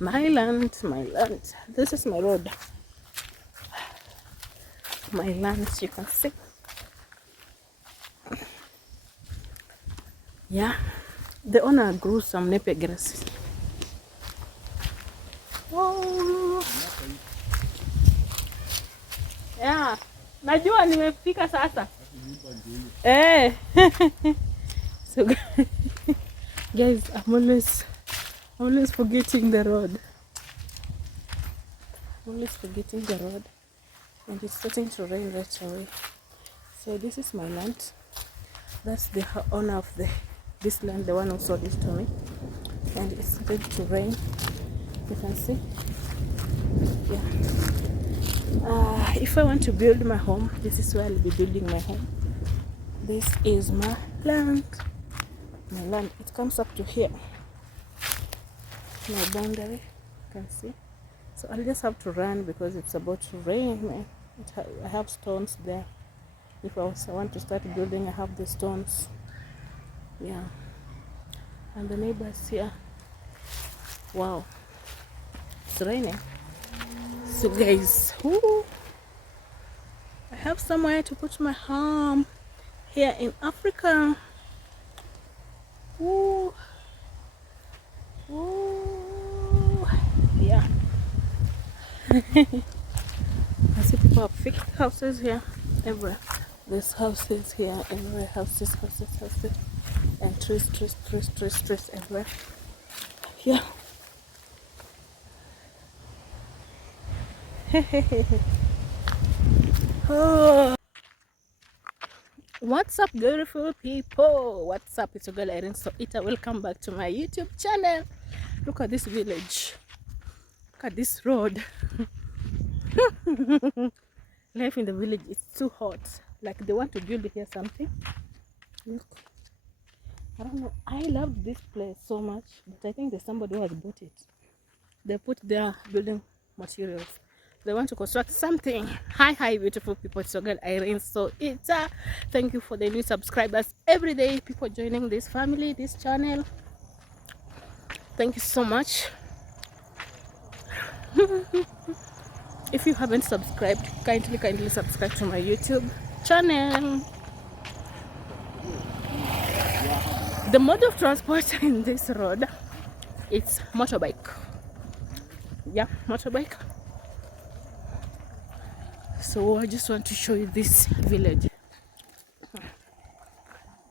My land, my land. This is my road. My land, you can see. Yeah, the owner grew some napier grass. Oh. Yeah, najua nimefika sasa. Eh. So guys, I'm always forgetting the road. Always forgetting the road. And it's starting to rain right away. So this is my land. That's the owner of this land, the one who sold it to me. And it's going to rain. You can see. Yeah. If I want to build my home, this is where I'll be building my home. This is my land. My land. It comes up to here. My boundary. You can see. So I'll just have to run because it's about to rain, man. I have stones there. If I want to start building, I have the stones. Yeah. And the neighbors here. Wow. It's raining. So guys, I have somewhere to put my home here in Africa. Ooh. Ooh. Yeah. I see people have fixed houses here everywhere. There's houses here everywhere. Houses. And trees everywhere. Yeah. Oh. What's up, beautiful people? What's up? It's your girl Irene Soita. Welcome back to my YouTube channel. Look at this village. Look at this road. Life in the village is too hot. Like they want to build here something. Look. I don't know. I love this place so much, but I think there's somebody who has bought it. They put their building materials. They want to construct something. Hi, beautiful people. It's your girl Irene Soita. Thank you for the new subscribers every day. People joining this family, this channel. Thank you so much. If you haven't subscribed, kindly subscribe to my YouTube channel. The mode of transport in this road, it's motorbike. Yeah, motorbike. So I just want to show you this village.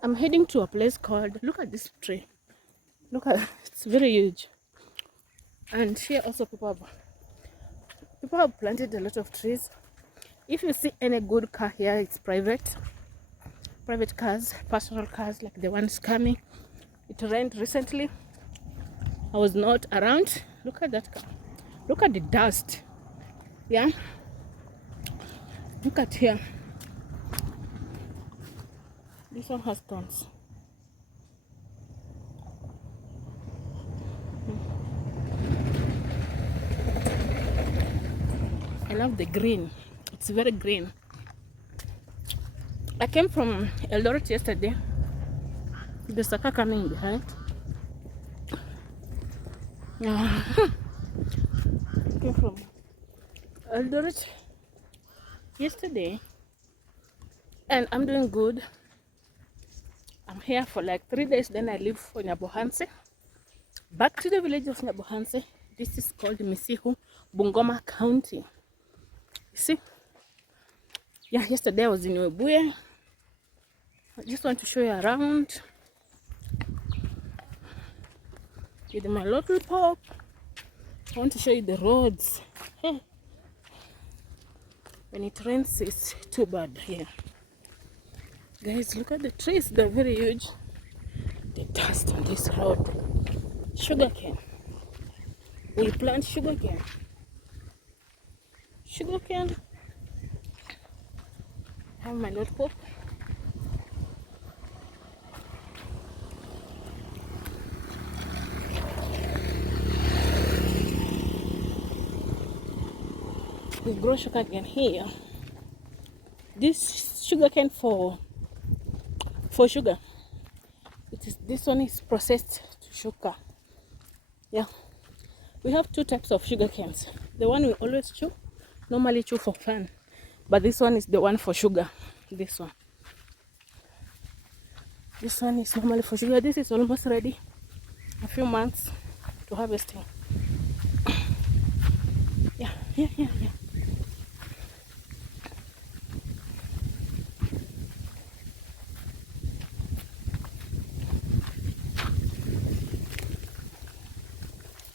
I'm heading to a place called, look at this tree. Look at, it's very huge. And here also people have planted a lot of trees. If you see any good car here, it's private cars, personal cars, like the ones coming. It rained recently. I was not around. Look at that car. Look at the dust. Yeah. Look at here. This one has stones. I love the green. It's very green. I came from Eldoret yesterday. There's a car coming behind. Yeah. I came from Eldoret yesterday. And I'm doing good. I'm here for like 3 days. Then I leave for Nyabohanse. Back to the village of Nyabohanse. This is called Misihu, Bungoma County. You see? Yeah, yesterday I was in Webuye. I just want to show you around with my local pop. I want to show you the roads. Hey. When it rains, it's too bad here. Guys, look at the trees. They're very huge. The dust on this road. Sugarcane. We plant sugarcane. Sugarcane. I have my local pop. We grow sugarcane here. This sugarcane for sugar. This one is processed to sugar. Yeah. We have two types of sugar canes. The one we always chew, normally chew for fun, but this one is the one for sugar. This one is normally for sugar. This is almost ready. A few months to harvesting. Yeah.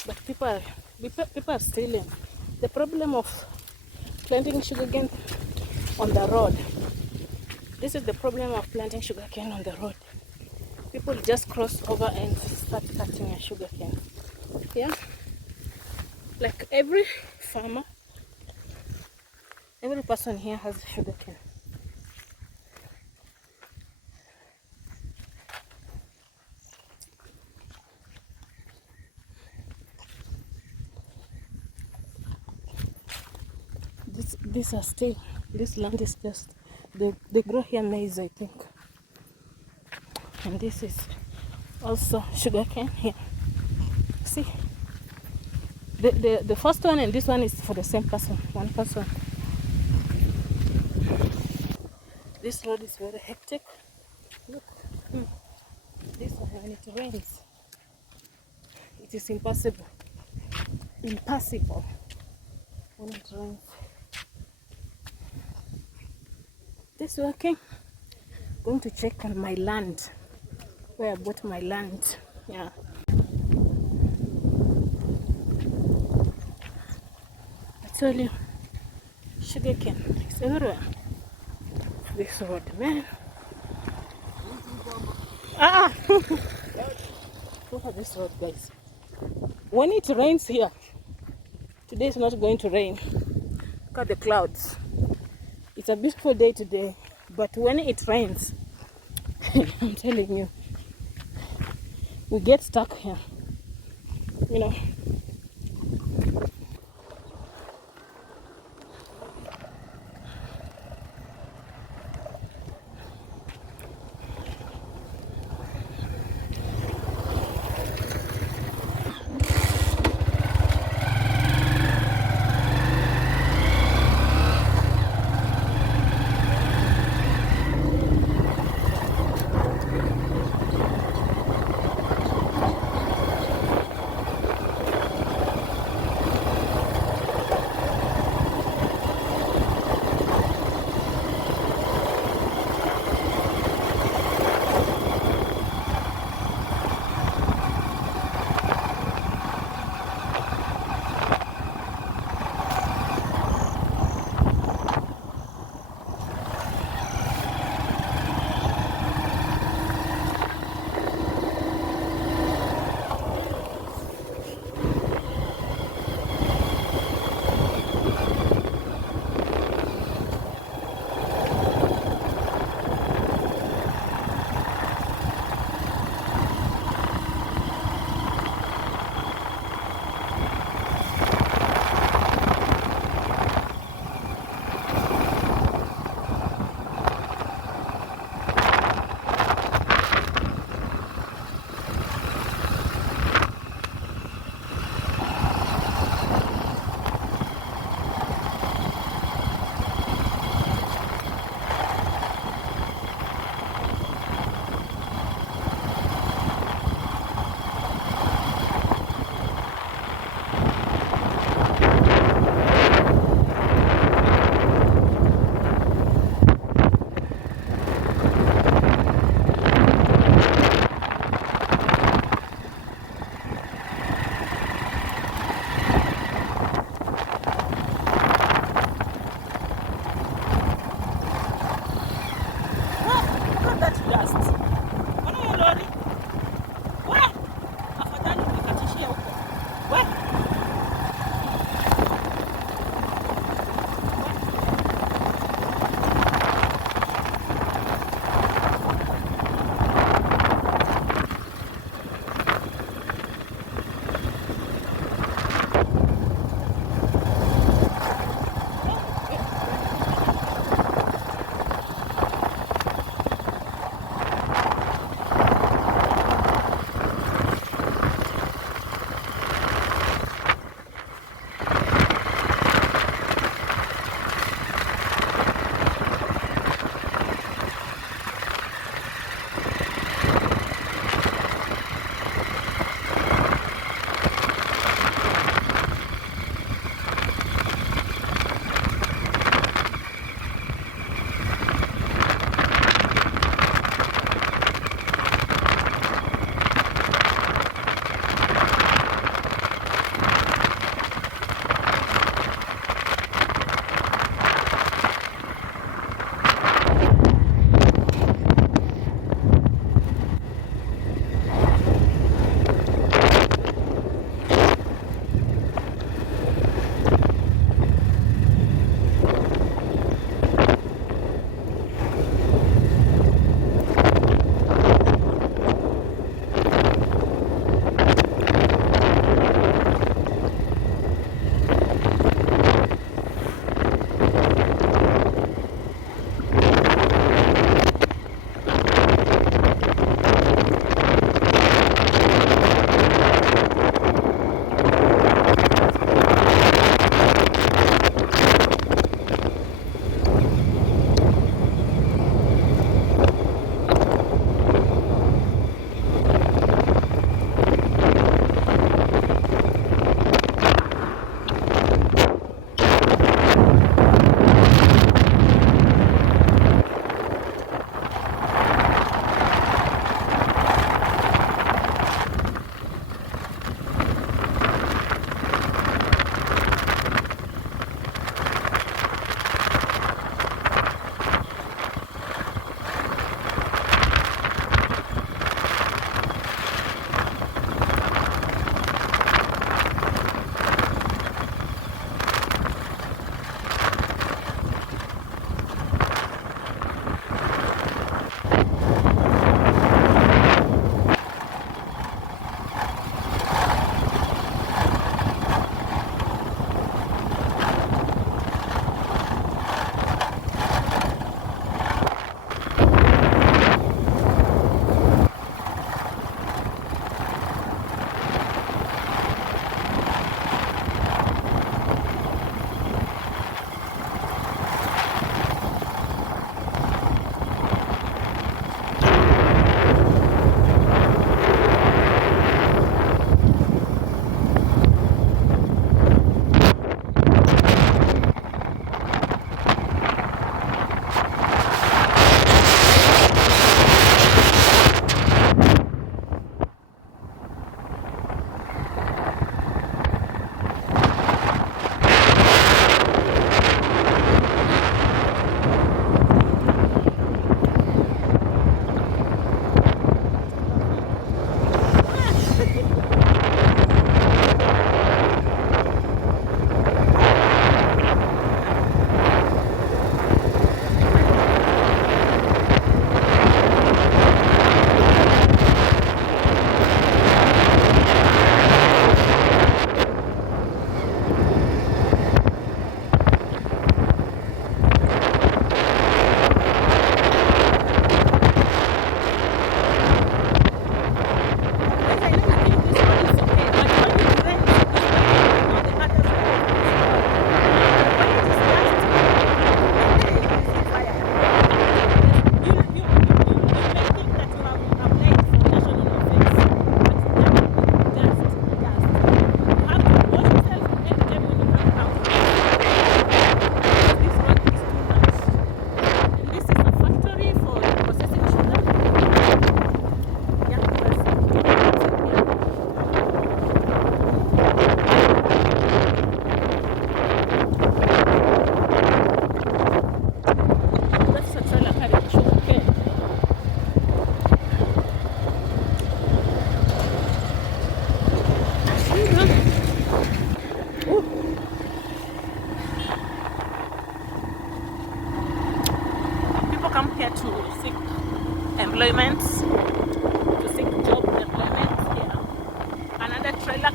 But people are stealing. The problem of planting sugarcane on the road. This is the problem of planting sugarcane on the road. People just cross over and start cutting a sugarcane. Yeah, like every farmer, every person here has a sugarcane. These are still, this land is just, they grow here maize, I think. And this is also sugarcane here. See, the first one and this one is for the same person, one person. This road is very hectic. Look, this one, when it rains, it is impossible when it rains. This working, going to check on my land, where I bought my land. Yeah. I tell you, sugarcane is everywhere. This road, man. Look at this road, guys. When it rains here, today is not going to rain. Look at the clouds. It's a beautiful day today, but when it rains, I'm telling you, we get stuck here, you know.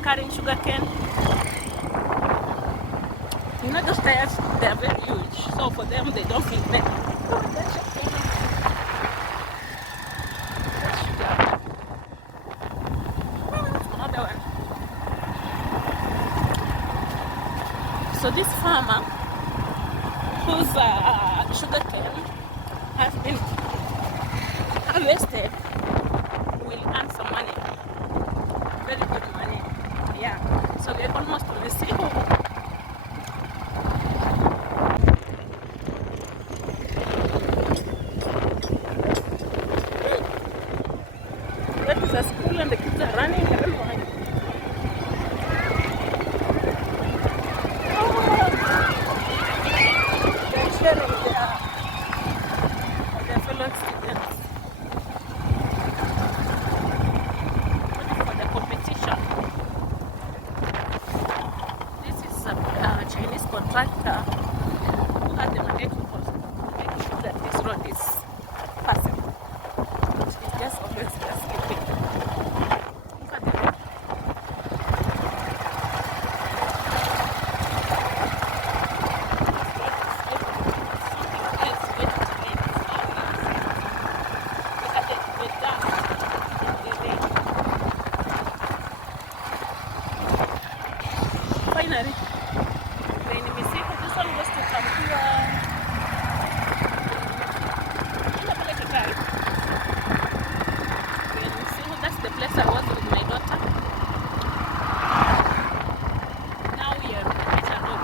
carrying sugar cane. You know those tires, they are very huge. So for them, they don't fit them. Oh, that's okay. That's sugar. Another one. So this farmer, whose sugar cane has been harvested, will earn some money. Very good money. Yeah. So we're almost on the sea. That is a school and the kids are running. I don't know why. They're sharing their fellow students for the competition. This is a Chinese contractor who had the mandate to make sure that this road is passable. It's just always just sleeping. Look at the road. Finally, rain Misico. This one was to Kampua. That's the place I was with my daughter. Now we are on Peter Road.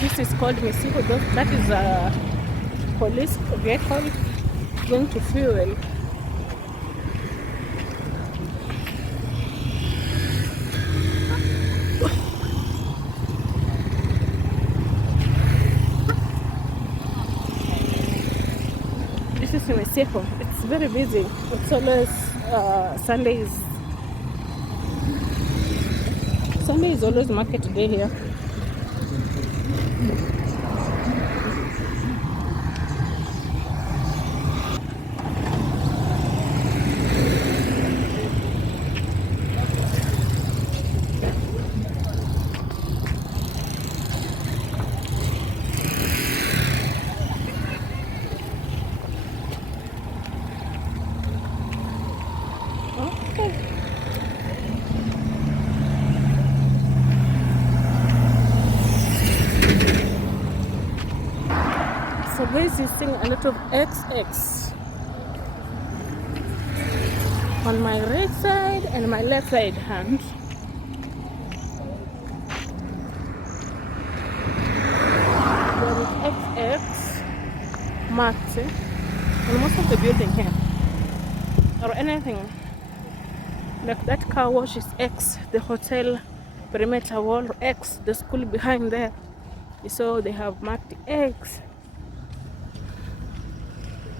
This is called Misico. That is a police vehicle going to fuel. This is Misico. It's very busy. It's always Sundays. Sunday is always market day here. Okay. So this is seeing a lot of XX on my right side and my left side hand. There is XX marked on most of the building here, or anything like that car wash is X, the hotel perimeter wall X, the school behind there. So they have marked X.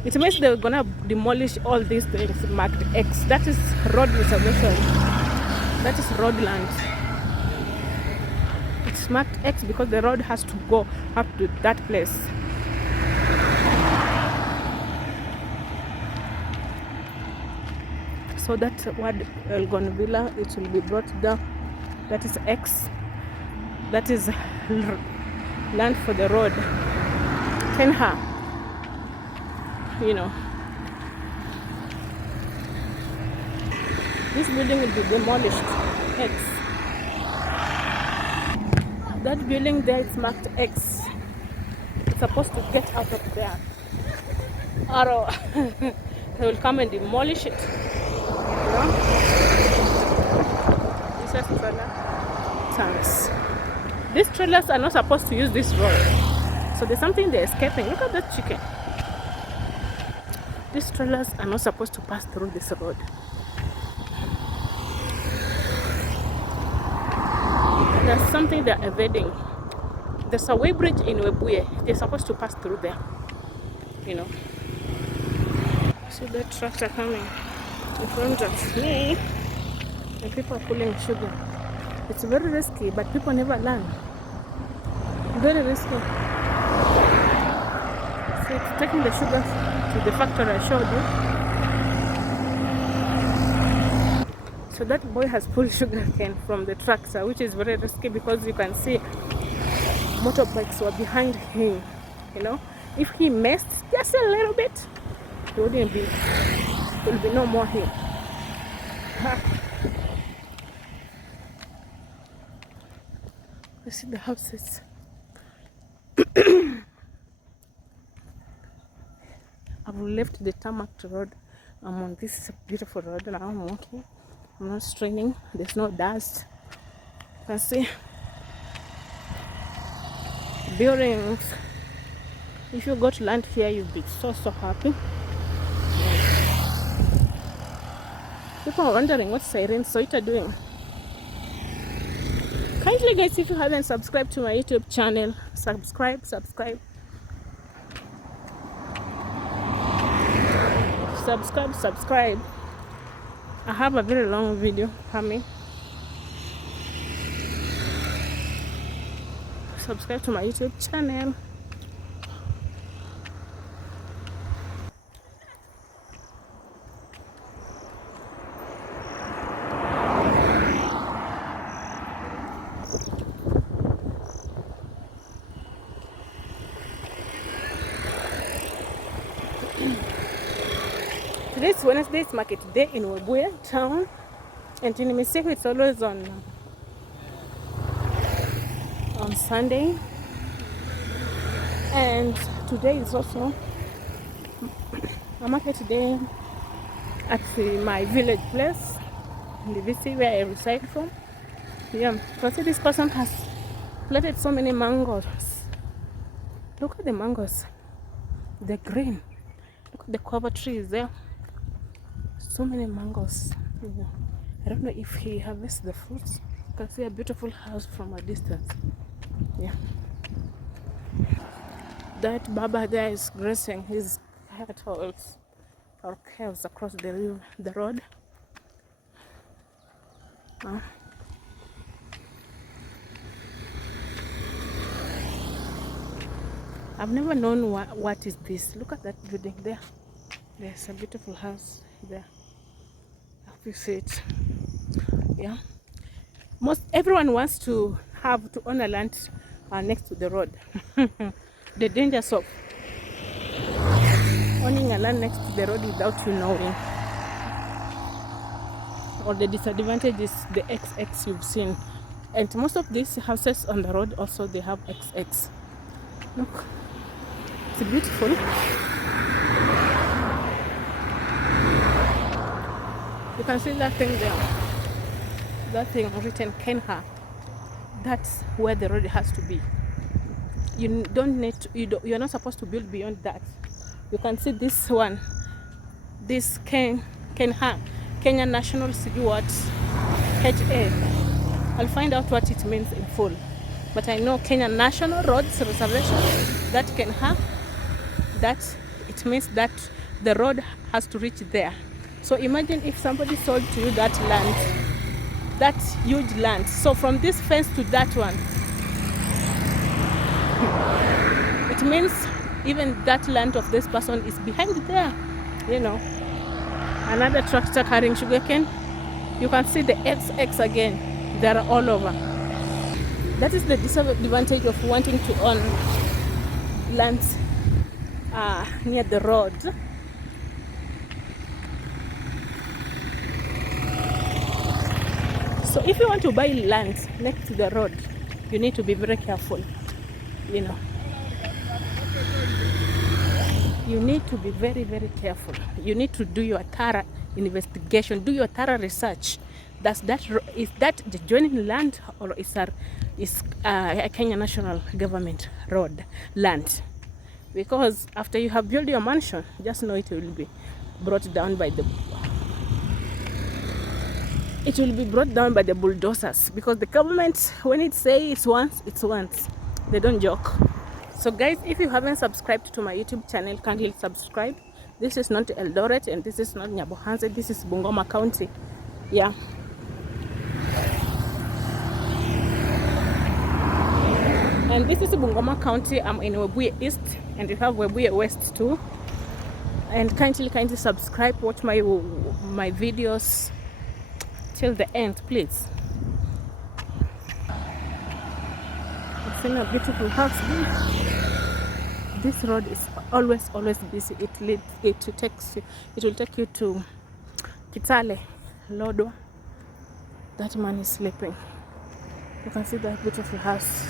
It means they're gonna demolish all these things marked X. That is road reservation. That is road land. It's marked X because the road has to go up to that place. So that word Elgon Villa, it will be brought down. That is X. That is land for the road. Tenha. You know. This building will be demolished. X. That building there is marked X. It's supposed to get out of there. Or they will come and demolish it. You know? This is trailer tanks. These trailers are not supposed to use this road. So there's something they're escaping. Look at that chicken. These trailers are not supposed to pass through this road. There's something they're evading. There's a way bridge in Webuye. They're supposed to pass through there. You know. So the trucks are coming in front of me. And people are pulling sugar. It's very risky, but people never learn. Very risky. So it's taking the sugar to the factory I showed you. So that boy has pulled sugar cane from the tractor, which is very risky because you can see motorbikes were behind him. You know, if he missed just a little bit, there will be no more here. You see the houses. I've left the tarmac road. I'm on this beautiful road now. I'm walking. I'm not straining. There's no dust. You can see buildings. If you go to land here, you'll be so happy. People are wondering what Siren Soita doing. Kindly guys, if you haven't subscribed to my YouTube channel, subscribe. I have a very long video coming. Subscribe to my YouTube channel. Today's Wednesday, it's market day in Webuye town, and in Miseko it's always on Sunday, and today is also a market day at my village place in the VC where I reside from. Yeah, so see this person has planted so many mangoes. Look at the mangoes, they're green. Look at the cover trees there. So many mangoes. Yeah. I don't know if he harvests the fruits. You can see a beautiful house from a distance. Yeah. That Baba there is grazing his cattle or cows across the road. I've never known what is this. Look at that building there. There's a beautiful house there. I hope you see it. Yeah. Everyone wants to own a land next to the road. The dangers of owning a land next to the road without you knowing. or the disadvantage is the XX you've seen. And most of these houses on the road also they have XX. Look, it's beautiful. You can see that thing there. That thing written Kenha. That's where the road has to be. You don't need to, you're not supposed to build beyond that. You can see this one, this Kenha, Kenya National City what HA. I'll find out what it means in full. But I know Kenya National Roads Reservation, that Kenha, that it means that the road has to reach there. So imagine if somebody sold to you that land, that huge land. So from this fence to that one, it means even that land of this person is behind there. You know, another tractor carrying sugarcane. You can see the XX again. They are all over. That is the disadvantage of wanting to own lands near the road. So if you want to buy land next to the road, you need to be very careful. You know, you need to be very, very careful. You need to do your thorough investigation, do your thorough research. Is that the joining land, or is a Kenya National Government road land? Because after you have built your mansion, just know it will be brought down by the bulldozers, because the government, when it says it's once, it's once. They don't joke. So guys, if you haven't subscribed to my YouTube channel, kindly subscribe. This is not Eldoret and this is not Nyabohanse, this is Bungoma County. Yeah. And this is Bungoma County. I'm in Webuye East and you have Webuye West too. And kindly subscribe, watch my videos till the end, please. I've seen a beautiful house. This road is always busy. It will take you to Kitale, Lodwar. That man is sleeping. You can see that beautiful house.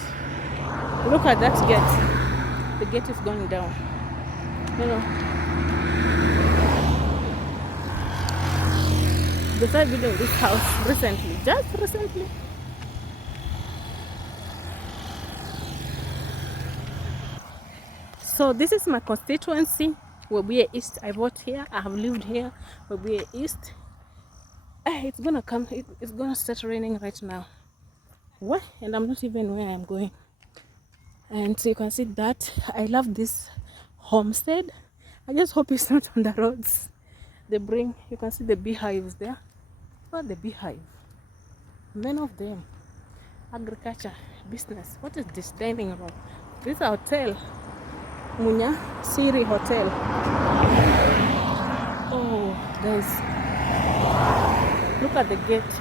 Look at that gate. The gate is going down. You know, they started building this house recently, just recently. So this is my constituency, Webuye East. I vote here. I have lived here, Webuye East. It's gonna start raining right now. What? And I'm not even where I'm going. And so you can see that I love this homestead. I just hope it's not on the roads. You can see the beehives there. What the beehive? Many of them. Agriculture, business. What is this dining room? This is a hotel. Munya Siri Hotel. Oh, guys. Look at the gate.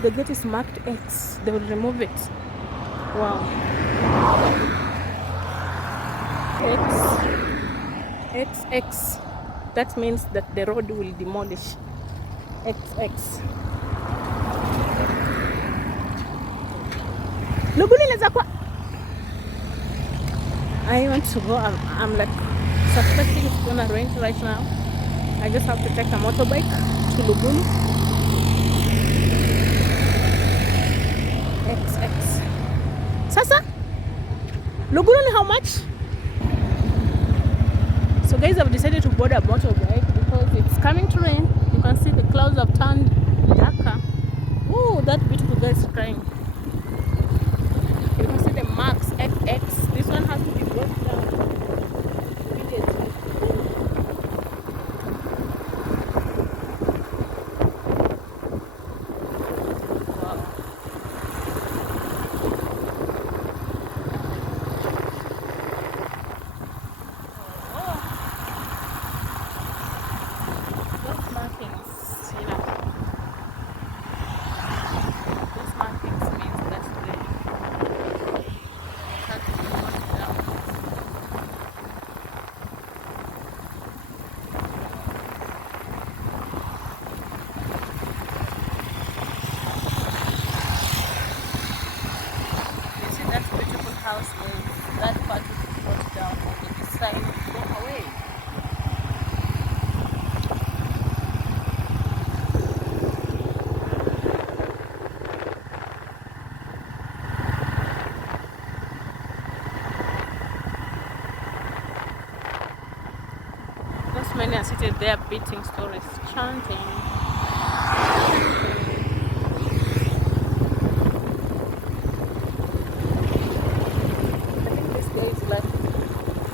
The gate is marked X. They will remove it. Wow. XX. That means that the road will demolish. XX. I want to go. I'm like suspecting it's gonna rain right now. I just have to take a motorbike to Lugulu. XX. Sasa? Lugulu ni how much? So guys, I've decided to board a motorbike because it's coming to rain. You can see the clouds have turned darker. Oh, that beautiful guy is crying. You can see the marks XX. This one has to be brought down immediately. Wow. Those markings, you know. Those markings means that's the has to be brought down. seated there beating stories, chanting. I think this day is like,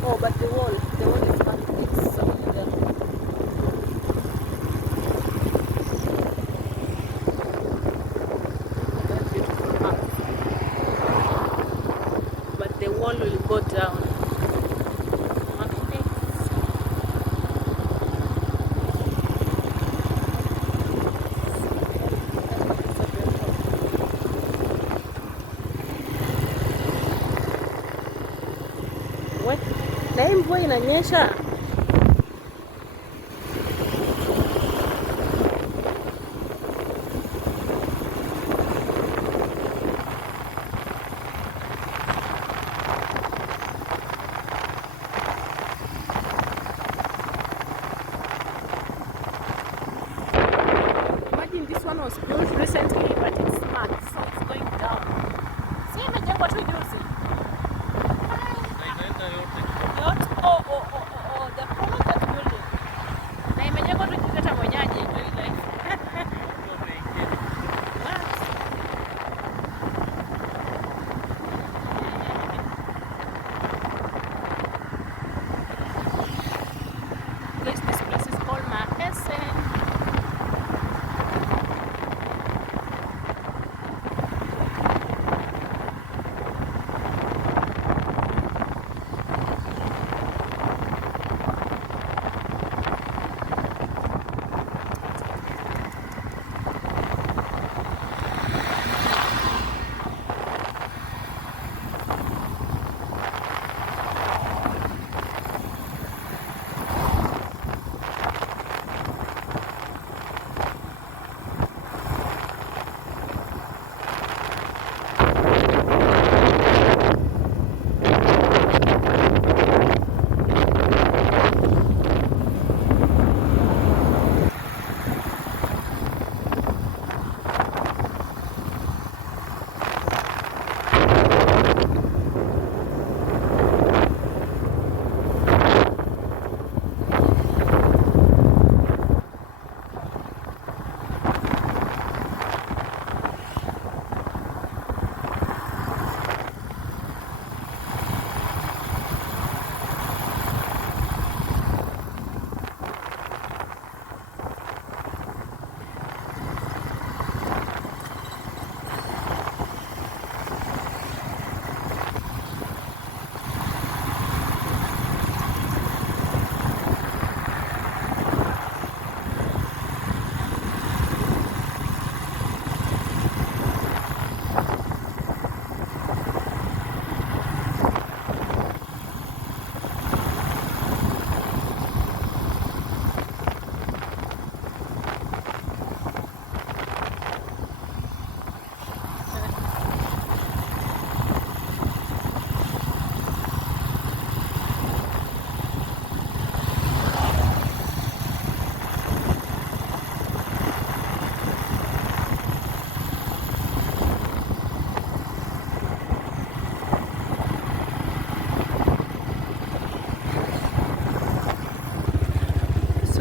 oh, but the wall is not fixed, so yeah. That's beautiful house. But the wall will go down. Na hii mvua inanyesha. Imagine this one was built recently, but it's smart, so it's going down. See, imejengwa tu juzi. The private building. Na imejengwa tu juzi hata mwenyeji ile. Guys, this place is called Mahesen.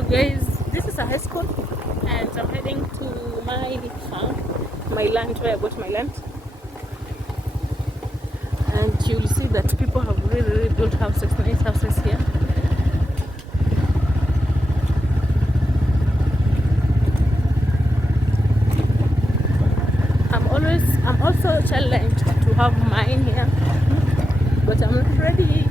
Guys, this is a high school and I'm heading to my land, where I bought my land. And you'll see that people have really built houses, nice houses here. I'm also challenged to have mine here, but I'm not ready.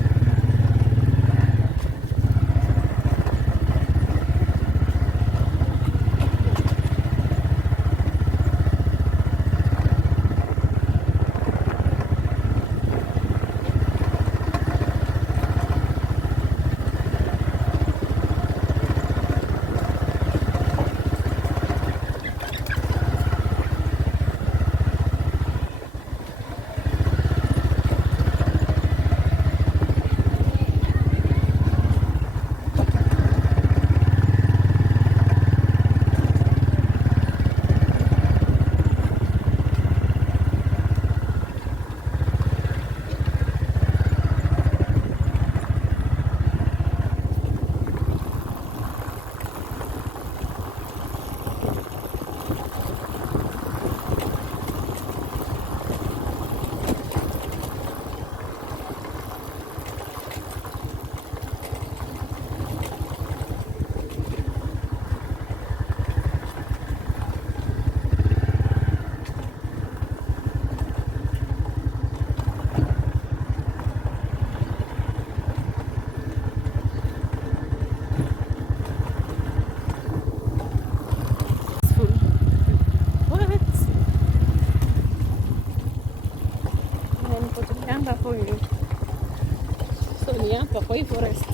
Koi Forest.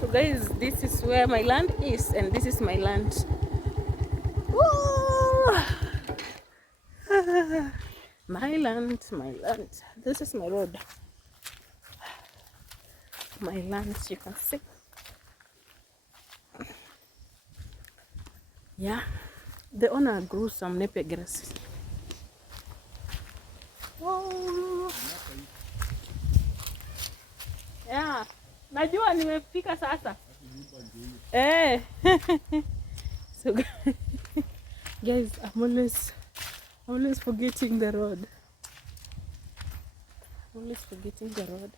So guys, this is where my land is, and this is my land. Woo! My land, my land. This is my road. My land, you can see. Yeah, the owner grew some napier grass. Oh. Yeah, najua nimefika sasa. Eh. So guys, I'm always forgetting the road. Always forgetting the road,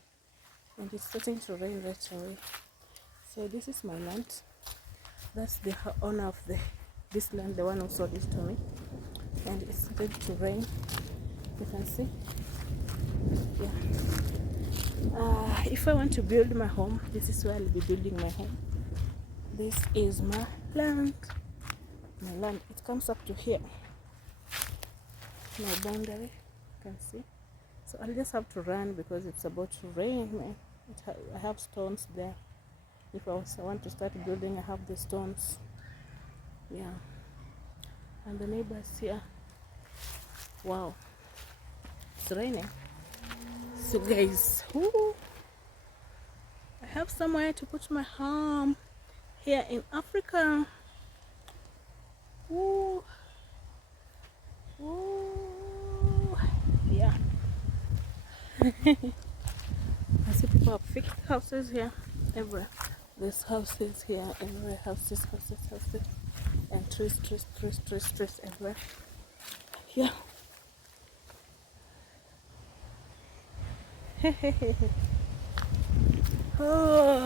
and it's starting to rain right away. So this is my land. That's the owner of this land, the one who sold it to me, and it's started to rain. You can see. Yeah. If I want to build my home, this is where I'll be building my home. This is my land. My land. It comes up to here. My boundary. You can see. So I'll just have to run because it's about to rain, man. I have stones there. If I want to start building, I have the stones. Yeah. And the neighbors here. Wow. It's raining. So guys, I have somewhere to put my home here in Africa. Ooh. Ooh. Yeah. I see people have fixed houses here everywhere. There's houses here everywhere. Houses. And trees everywhere. Yeah. Oh.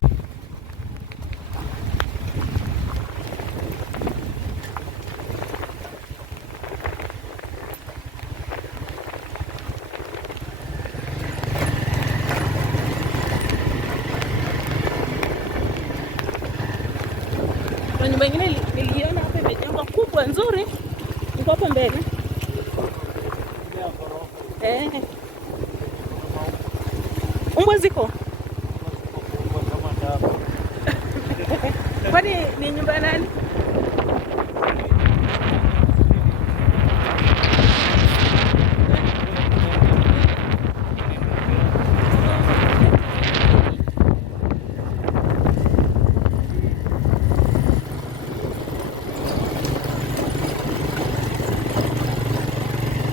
Nyumba ingine niliona hapa imejengwa kubwa nzuri, iko hapo mbele. Umbwa ziko? Kwani ni nyumba nani?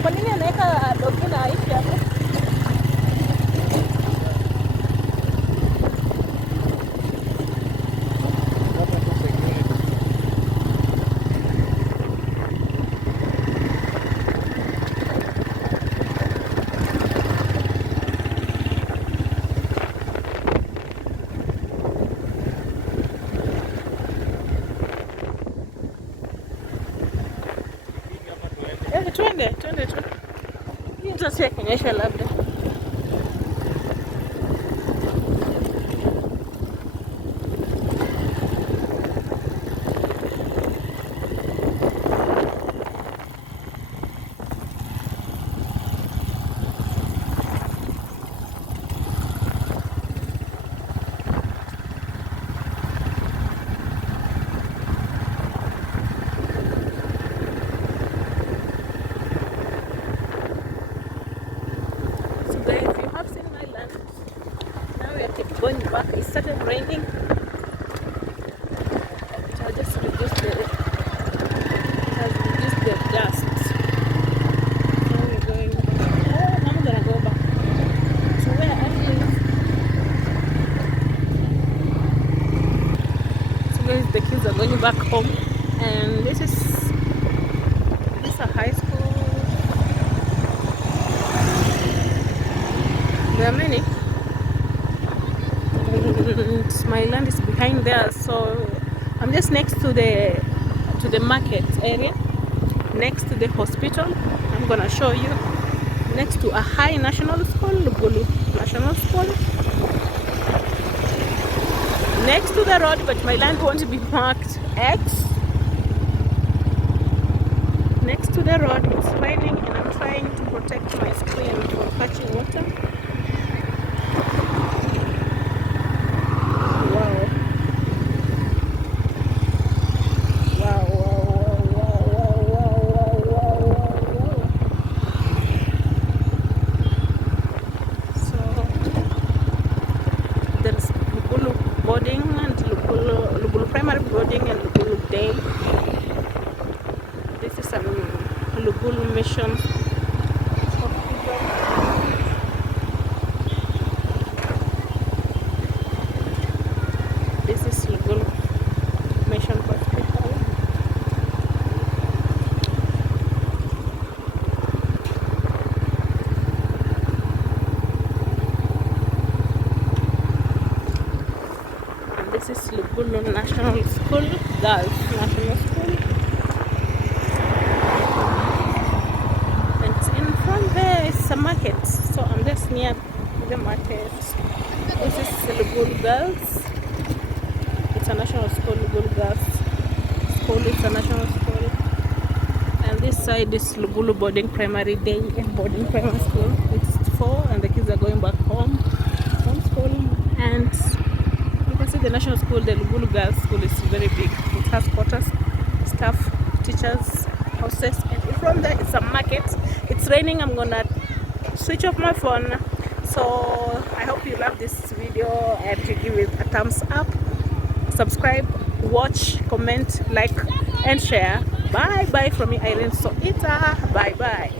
Kwa nini anaweka dogi na aishi hapo? Twende. Hii ndio kuonyesha labda. Going back, it started raining. So I just reduced the dust. Now we're going. Oh, I'm gonna go back. So where are you? So guys, the kids are going back home, and this is a high school. There are many. My land is behind there, so I'm just next to the market area, next to the hospital. I'm gonna show you, next to a high national school, Lugulu National School, next to the road, but my land won't be marked X. next to the road. It's raining and I'm trying to protect my screen from catching water. Wow. Wow, wow, wow, wow, wow, wow, wow, wow. So there's Lugulu boarding and Lugulu primary boarding and Lugulu day. This is a Lugulu mission hospital. This is Lugulu mission hospital. And this is Lugulu National School, Girls National School. It's a market, so I'm just near the market. This is Lugulu Girls International School, Lugulu Girls School International School. And this side is Lugulu Boarding Primary Day and Boarding Primary School. It's 4 and the kids are going back home, homeschooling. And you can see the national school, the Lugulu Girls School is very big. It has quarters, staff, teachers, houses, and from there it's a market. It's raining. I'm gonna switch off my phone. So I hope you love this video and you give it a thumbs up, subscribe, watch, comment, like and share. Bye bye from me, Irene Soita. Bye bye.